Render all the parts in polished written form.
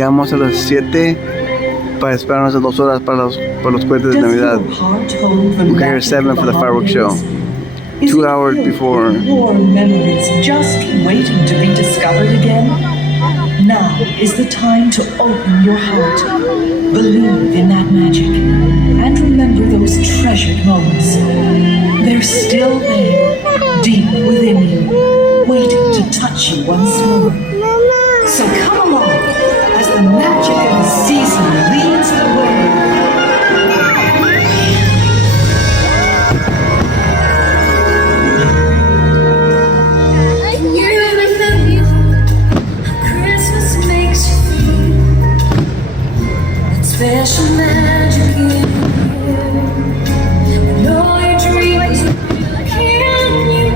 llegamos a las 7 para esperar unas 2 horas para los cohetes de Does Navidad. your heart hold the We got here magic 7 of for the fireworks show. Is 2 it hours filled before. with warm memories just waiting to be discovered again? Now is the time to open your heart. Believe in that magic and remember those treasured moments. They're still there, deep within you, waiting to touch you once more. So come along as the magic of the season leads the way. Can you feel how Christmas makes you feel? That special magic in you. When all your dreams are real, can you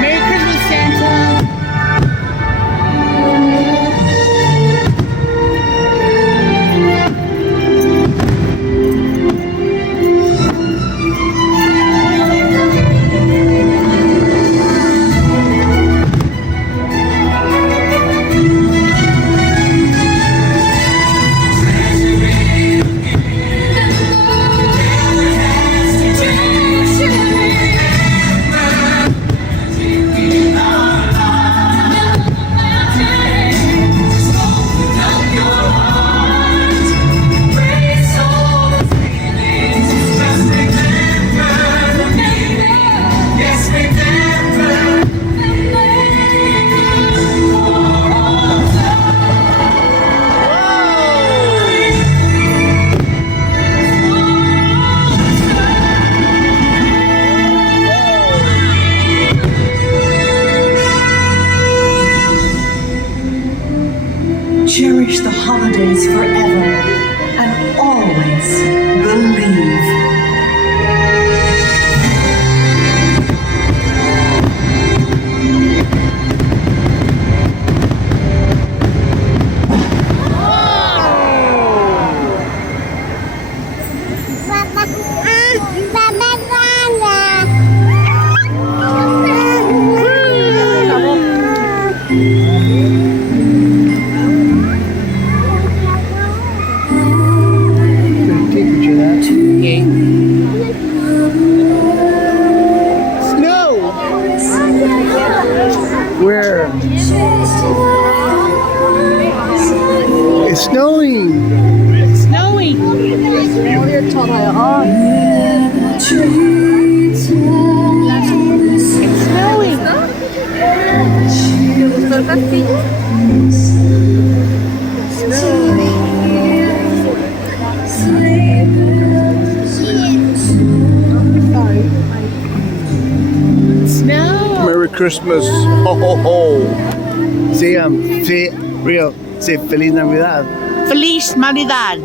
Merry Christmas, Santa. Cherish the holidays forever and always believe. Okay. Snow. Where? It's snowing. Snowing. It's snowing. Snow. Merry Christmas. Ho, ho, ho. Say Feliz Navidad. Feliz Navidad.